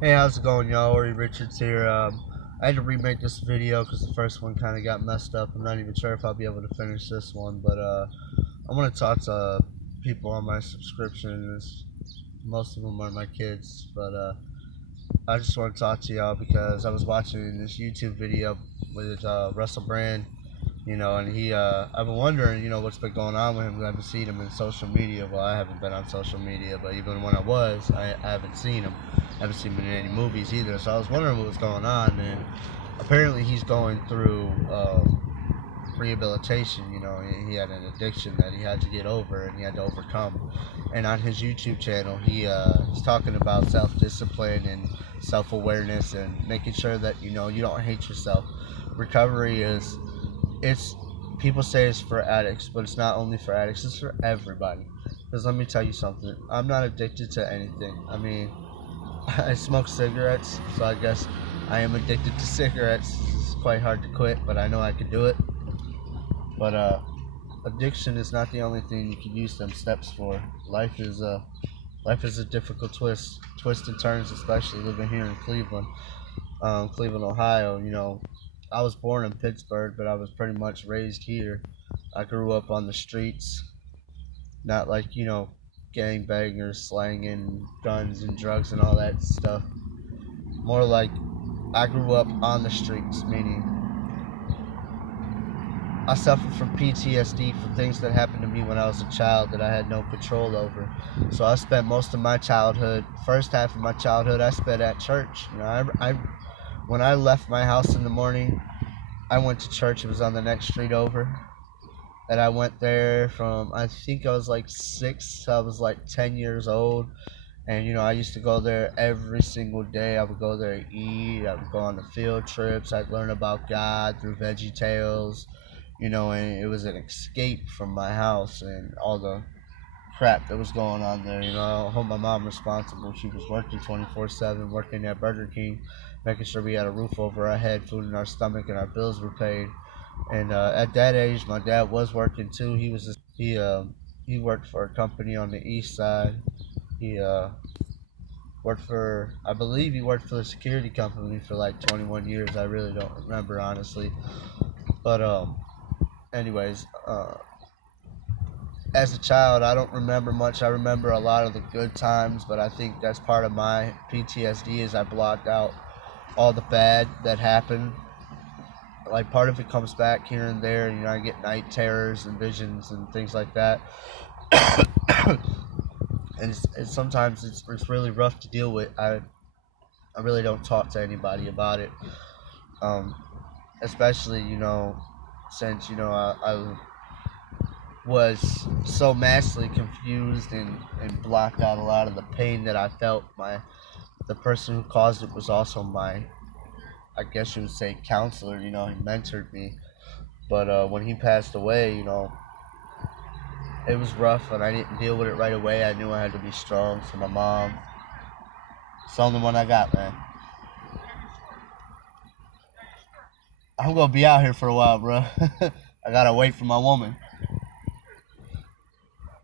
Hey, how's it going, y'all? Ori Richards here. I had to remake this video because the first one kind of got messed up. I'm not even sure if I'll be able to finish this one, but I want to talk to people on my subscription. Most of them are my kids, but I just want to talk to y'all because I was watching this YouTube video with Russell Brand, and I've been wondering, what's been going on with him. I haven't seen him in social media. Well, I haven't been on social media, but even when I haven't seen him. I haven't seen him in any movies either. So I was wondering what was going on, and apparently he's going through rehabilitation. He had an addiction that he had to get over and he had to overcome. And on his YouTube channel, he's talking about self-discipline and self-awareness and making sure that you don't hate yourself. Recovery is it's people say it's for addicts, but it's not only for addicts, it's for everybody. Because let me tell you something, I'm not addicted to anything. I mean, I smoke cigarettes, so I guess I am addicted to cigarettes. It's quite hard to quit, but I know I can do it. But addiction is not the only thing you can use them steps for. Life is a difficult twist and turns, especially living here in Cleveland, Cleveland, Ohio. I was born in Pittsburgh, but I was pretty much raised here. I grew up on the streets, not like gangbangers slanging guns and drugs and all that stuff. More like I grew up on the streets, meaning I suffered from PTSD from things that happened to me when I was a child that I had no control over. So I spent most of my childhood, first half of my childhood, I spent at church. When I left my house in the morning, I went to church. It was on the next street over, and I went there from I think I was like 6. I was like 10 years old, and I used to go there every single day. I would go there and eat. I would go on the field trips. I'd learn about God through Veggie Tales. And it was an escape from my house and all the crap that was going on there. I hold my mom responsible. She was working 24/7, working at Burger King, making sure we had a roof over our head, food in our stomach, and our bills were paid. And at that age, my dad was working too. He worked for a company on the east side. He I believe he worked for a security company for like 21 years. I really don't remember honestly, but anyways, as a child, I don't remember much. I remember a lot of the good times, but I think that's part of my PTSD is I blocked out all the bad that happened. Like part of it comes back here and there. I get night terrors and visions and things like that. And sometimes it's really rough to deal with. I really don't talk to anybody about it, um, especially since I was so massively confused and blocked out a lot of the pain that I felt. The person who caused it was also my, I guess you would say, counselor. He mentored me. But when he passed away, it was rough, and I didn't deal with it right away. I knew I had to be strong for my mom. It's the only one I got, man. I'm gonna be out here for a while, bro. I gotta wait for my woman.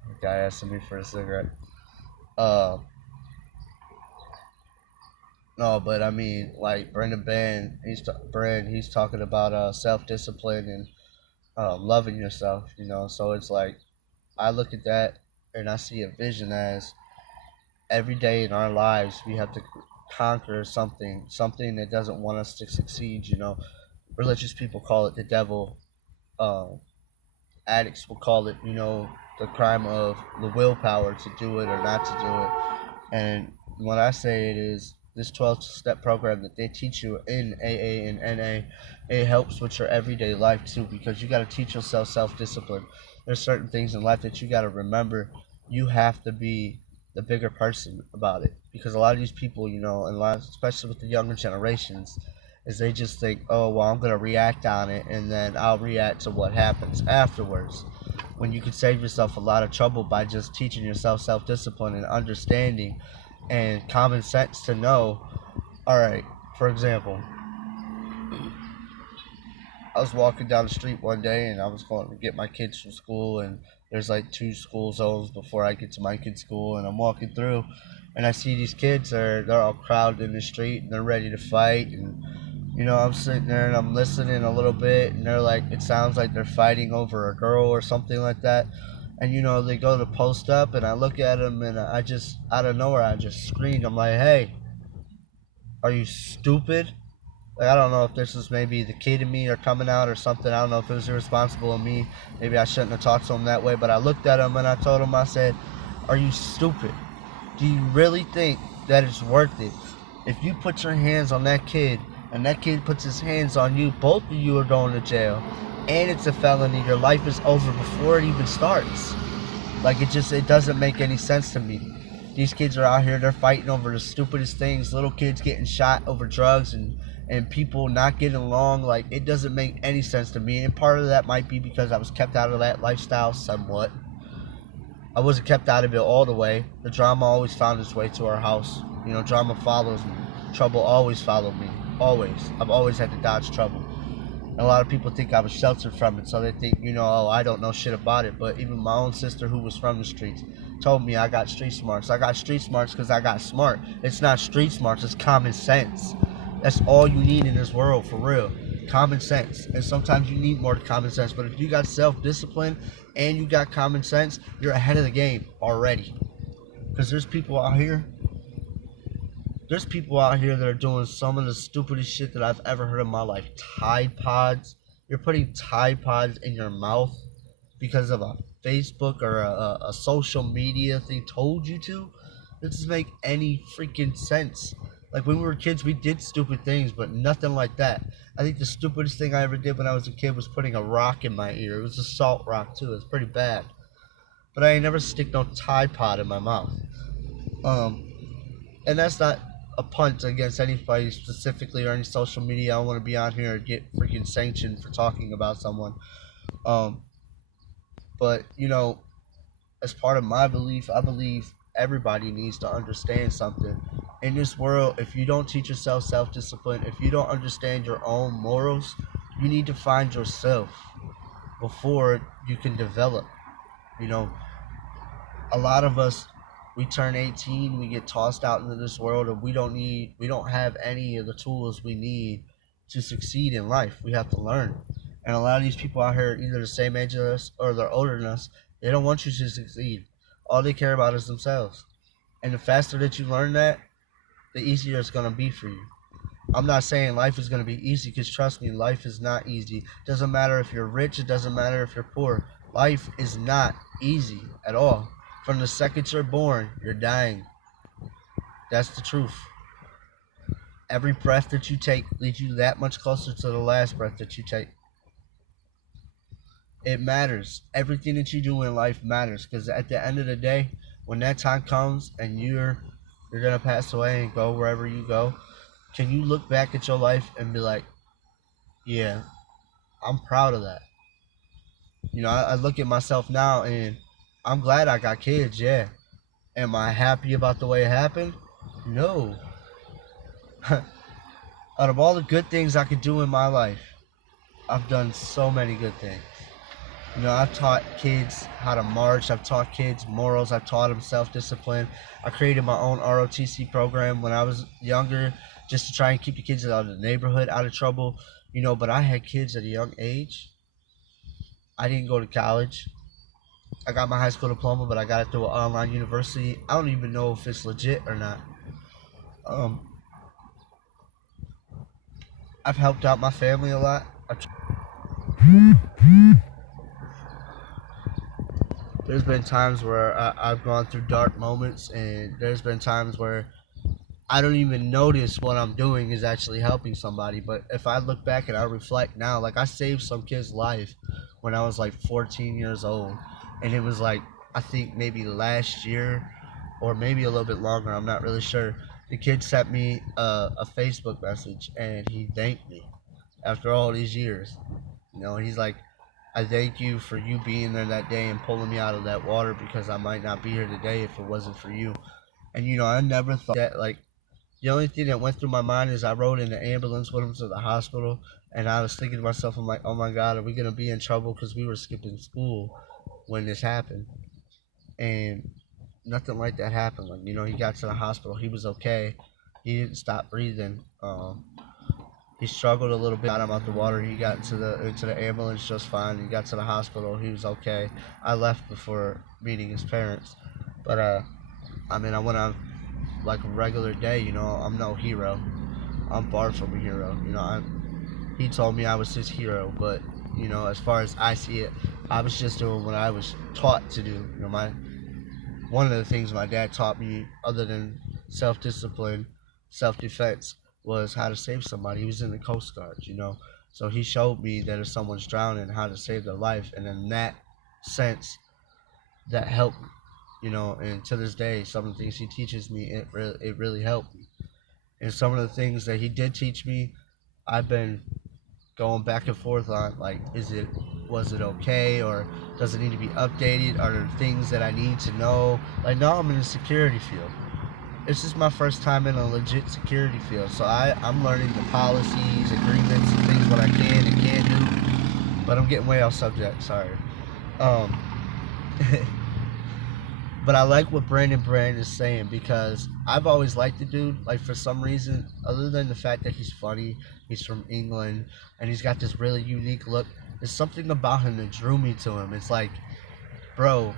The guy asking me for a cigarette. Uh, no, but I mean, like Brendan Band, he's talking about self discipline and loving yourself. So it's like I look at that and I see a vision as every day in our lives we have to conquer something that doesn't want us to succeed. Religious people call it the devil. Uh, Addicts will call it, the crime of the willpower to do it or not to do it. And what I say it is this 12-step program that they teach you in AA and NA, it helps with your everyday life too because you got to teach yourself self-discipline. There's certain things in life that you got to remember. You have to be the bigger person about it because a lot of these people, in life, especially with the younger generations, is they just think, oh, well, I'm going to react on it and then I'll react to what happens afterwards. When you can save yourself a lot of trouble by just teaching yourself self discipline and understanding and common sense to know, all right, for example, I was walking down the street one day and I was going to get my kids from school, and there's like two school zones before I get to my kid's school, and I'm walking through and I see these kids they're all crowded in the street and they're ready to fight, and I'm sitting there and I'm listening a little bit, and they're like, it sounds like they're fighting over a girl or something like that. And they go to post up, and I look at them, and I just, out of nowhere, I just screamed. I'm like, hey, are you stupid? Like, I don't know if this is maybe the kid in me or coming out or something. I don't know if it was irresponsible of me. Maybe I shouldn't have talked to him that way. But I looked at him and I told him, I said, are you stupid? Do you really think that it's worth it? If you put your hands on that kid and that kid puts his hands on you, both of you are going to jail. And it's a felony. Your life is over before it even starts. Like, it doesn't make any sense to me. These kids are out here, they're fighting over the stupidest things. Little kids getting shot over drugs and people not getting along. Like, it doesn't make any sense to me. And part of that might be because I was kept out of that lifestyle somewhat. I wasn't kept out of it all the way. The drama always found its way to our house. Drama follows me. Trouble always followed me. Always. I've always had to dodge trouble. And a lot of people think I was sheltered from it, so they think, oh, I don't know shit about it. But even my own sister, who was from the streets, told me I got street smarts. I got street smarts because I got smart. It's not street smarts, it's common sense. That's all you need in this world, for real. Common sense. And sometimes you need more common sense. But if you got self-discipline and you got common sense, you're ahead of the game already. Because there's people out here that are doing some of the stupidest shit that I've ever heard in my life. Tide Pods. You're putting Tide Pods in your mouth because of a Facebook or a social media thing told you to. It doesn't make any freaking sense. Like, when we were kids, we did stupid things, but nothing like that. I think the stupidest thing I ever did when I was a kid was putting a rock in my ear. It was a salt rock, too. It's pretty bad. But I ain't never stick no Tide Pod in my mouth. And that's not a punt against anybody specifically or any social media. I don't want to be on here and get freaking sanctioned for talking about someone. But, as part of my belief, I believe everybody needs to understand something. In this world, if you don't teach yourself self-discipline, if you don't understand your own morals, you need to find yourself before you can develop. A lot of us, we turn 18, we get tossed out into this world, and we don't have any of the tools we need to succeed in life. We have to learn. And a lot of these people out here, either the same age as us or they're older than us, they don't want you to succeed. All they care about is themselves. And the faster that you learn that, the easier it's going to be for you. I'm not saying life is going to be easy, because trust me, life is not easy. It doesn't matter if you're rich, it doesn't matter if you're poor. Life is not easy at all. From the second you're born, you're dying. That's the truth. Every breath that you take leads you that much closer to the last breath that you take. It matters. Everything that you do in life matters, because at the end of the day, when that time comes and you're gonna pass away and go wherever you go, can you look back at your life and be like, yeah, I'm proud of that. I look at myself now and I'm glad I got kids, yeah. Am I happy about the way it happened? No. Out of all the good things I could do in my life, I've done so many good things. I've taught kids how to march. I've taught kids morals. I've taught them self-discipline. I created my own ROTC program when I was younger, just to try and keep the kids out of the neighborhood, out of trouble. But I had kids at a young age. I didn't go to college. I got my high school diploma, but I got it through an online university. I don't even know if it's legit or not. I've helped out my family a lot. There's been times where I've gone through dark moments, and there's been times where I don't even notice what I'm doing is actually helping somebody. But if I look back and I reflect now, like, I saved some kid's life when I was like 14 years old. And it was like, I think maybe last year or maybe a little bit longer, I'm not really sure. The kid sent me a Facebook message and he thanked me after all these years. He's like, I thank you for you being there that day and pulling me out of that water, because I might not be here today if it wasn't for you. And I never thought that, like, the only thing that went through my mind is I rode in the ambulance with him to the hospital, and I was thinking to myself, I'm like, oh my God, are we going to be in trouble because we were skipping school when this happened? And nothing like that happened. Like, you know, he got to the hospital, he was okay. He didn't stop breathing. He struggled a little bit, got him out the water. He got into the ambulance just fine. He got to the hospital. He was okay. I left before meeting his parents, but I mean, I went on like a regular day. You know, I'm no hero. I'm far from a hero. You know, he told me I was his hero, but you know, as far as I see it, I was just doing what I was taught to do. You know, one of the things my dad taught me, other than self-discipline, self-defense, was how to save somebody. He was in the Coast Guard, you know, so he showed me that if someone's drowning, how to save their life, and in that sense, that helped me, you know. And to this day, some of the things he teaches me, it really helped me. And some of the things that he did teach me, I've been going back and forth on, like, was it okay, or does it need to be updated? Are there things that I need to know? Like, now I'm in the security field. This is my first time in a legit security field, so I'm learning the policies, agreements, and things what I can and can't do. But I'm getting way off subject. Sorry. Um, but I like what Brandon Brand is saying, because I've always liked the dude. Like, for some reason, other than the fact that he's funny, he's from England, and he's got this really unique look. There's something about him that drew me to him. It's like, bro,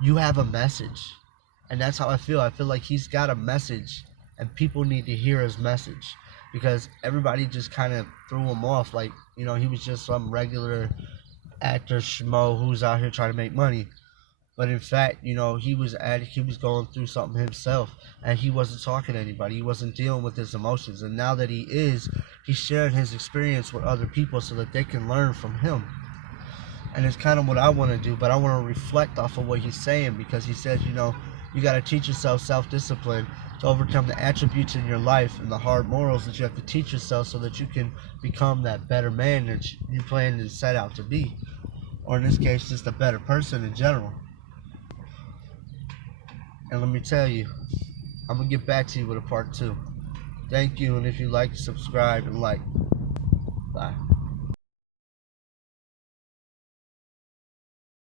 you have a message. And that's how I feel. I feel like he's got a message, and people need to hear his message, because everybody just kind of threw him off. Like, you know, he was just some regular actor schmo who's out here trying to make money. But in fact, you know, he was going through something himself, and he wasn't talking to anybody. He wasn't dealing with his emotions. And now that he is, he's sharing his experience with other people so that they can learn from him. And it's kind of what I want to do, but I want to reflect off of what he's saying, because he says, you know, you got to teach yourself self-discipline to overcome the attributes in your life and the hard morals that you have to teach yourself, so that you can become that better man that you plan to set out to be. Or in this case, just a better person in general. And let me tell you, I'm going to get back to you with a part 2. Thank you, and if you like, subscribe and like. Bye.